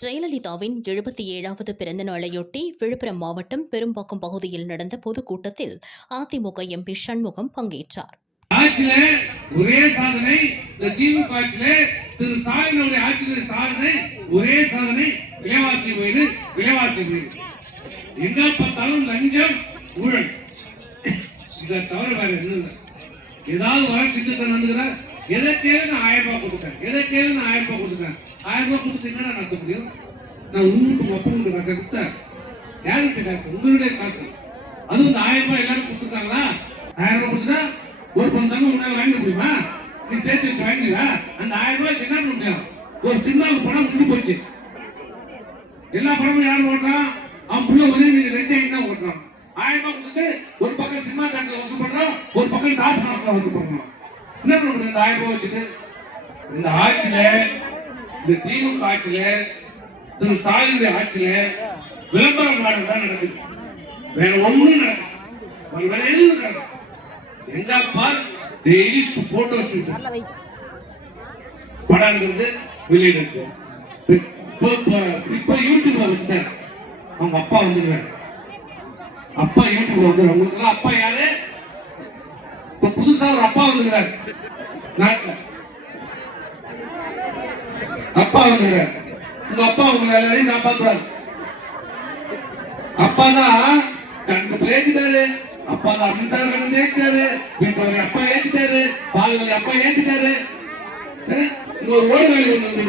ஜெயலலிதாவின் 77வது பிறந்த நாளையொட்டி விழுப்புரம் மாவட்டம் பெரும்பாக்கம் பகுதியில் நடந்த பொதுக்கூட்டத்தில் அதிமுக எம்பி சண்முகம் பங்கேற்றார். ஒரே சாதனை திமுக திரு ஸ்டாலினுடைய ஆட்சியில் சாதனை ஒரே சாதனை விலைவாசி உயர்வு எங்க பார்த்தாலும் லஞ்சம் ஊழல் இதை தவிர வேற என்ன ஏதாவது வளர்ச்சி திட்டம் நடந்துக்கிறா எதை கேளு நான் 1000 ரூபாய் கொடுத்தேன் எதை கேளு நான் 1000 ரூபாய் கொடுத்தேன் 1000 ரூபாய் கொடுத்தீங்கன்னா நடத்த முடியும். நான் உங்களுக்கு ஒப்பந்த காசை கொடுத்தேன் யாருக்கிட்ட காசு உங்களுடைய காசு அதுவும் இந்த 1000 ரூபாய் எல்லாரும் கொடுத்துருக்காங்களா 1000 ரூபாய் கொடுத்தா ஒரு பணம் உன்னால வாங்க முடியுமா? நீ சேர்த்து வச்சு வாங்கிடுவா அந்த 1000 ரூபாய் என்ன பண்ண முடியும்? ஒரு சின்ன பணம் முடிஞ்சு போச்சு. எல்லா பணமும் யாரும் ஓட்டுறான் அவன் புள்ள உதவி ரெண்டாயிரம் தான் ஓட்டுறான். 1000 ரூபாய் கொடுத்து ஒரு பக்கம் சினிமா தேட்டர்ல வசூல் பண்றோம் ஒரு பக்கம் காசு பணத்துல வசூல் பண்றோம். என்ன பண்ண முடியும்? 1000 ரூபாய் வச்சுட்டு இந்த ஆட்சியில இந்த திமுக ஆட்சியில திரு ஸ்டாலினுடைய ஆட்சியில விளம்பரம் நாடகம் தான் நடக்குது. வேற ஒண்ணும் நடக்குது வேற எதுவும் நடக்குது எங்க பார் டெய்லி போட்டோ ஷூட் படம் எடுக்கிறது வெளியிடுறது. இப்ப யூடியூப்ல வந்து அவங்க அப்பா வந்துருக்காரு. அப்பா யூடியூப்ல வந்து உங்களுக்கு அப்பா யாரு? இப்ப புதுசா ஒரு அப்பா வந்துருக்காரு நாட்டுல. அப்பா வந்துருக்காரு. உங்க அப்பா உங்க எல்லாரையும் காப்பாத்துறாரு. அப்பா தான் கண்டு பிளேச்சிட்டாரு. அப்பா தான் மின்சார கண்டு ஏற்றிட்டாரு. வீட்டு அப்பா ஏற்றிட்டாரு. பால்களை அப்பா ஏற்றிட்டாரு. இங்க ஒரு ஓடுகாலி ஒண்ணு வந்து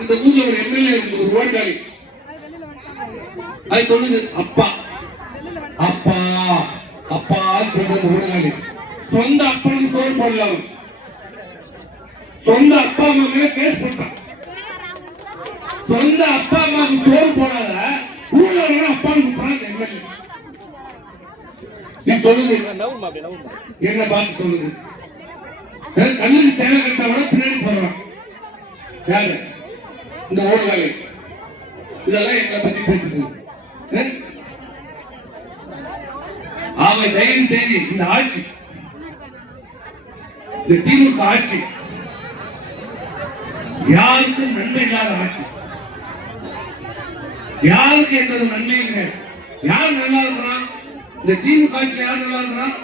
இந்த ஊர்ல ஒரு எம்எல்ஏ இருக்கு ஒரு ஓடுகாலி அது சொல்லுது அப்பா அப்பா அப்பா சொல்றது ஓடுகாலி. சொந்த அப்பனுக்கு சோறு போடலாம். சொந்த அப்பா அம்மா மேல கேஸ் போட்டான். சொந்த அப்பா அம்மாவுக்கு சோறு போடாத ஊர்ல அப்பாவுக்கு போறாங்க எம்எல்ஏ. நீ சொல்லுது என்ன பார்த்து சொல்லுது கல்லுக்கு சேவை கட்டவன பின்னாடி போறான் யாரு? இந்த ஓடுகாலி. இதெல்லாம் எங்களை பத்தி பேசுது. அவங்க தயவு செய்து இந்த ஆட்சி இந்த திமுக ஆட்சி யாருக்கும் நன்மை இல்லாத ஆட்சி. யாருக்கு எந்த நன்மை இல்லை. யார் நல்லா இருக்கிறான்? இந்த திமுக ஆட்சியில் யார் நல்லா இருக்கிறான்?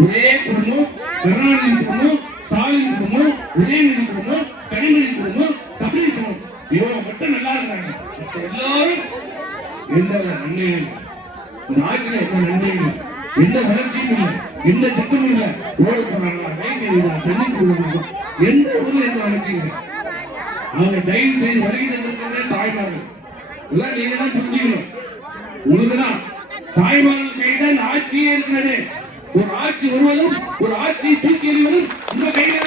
ஒரே குடும்பம் கருணாநிதி குடும்பம் ஸ்டாலின் குடும்பம் உதயநிதி குடும்பம் கனிமொழி குடும்பம் கபிலீஸ்வரம் இவங்க மட்டும் நல்லா இருக்காங்க. எல்லாரும் எந்த நன்மையும் இந்த ஆட்சியில் எந்த நன்மையும் எந்த வளர்ச்சியும் இல்லை எந்த திட்டமும் இல்லை. ஓடு போறாங்க எந்த ஊர்ல எந்த வளர்ச்சியும் இல்லை. அவங்க தயவு செய்து வருகை தந்திருக்கிற தாய்மார்கள் எல்லாம் நீங்க தான் புரிஞ்சுக்கணும். உங்களுக்குதான் தாய்மார்கள் கைதான் ஆட்சியே இருக்கிறது. ஒரு ஆட்சி வருவதும் ஒரு ஆட்சியை தூக்கி எறிவதும் உங்க கையில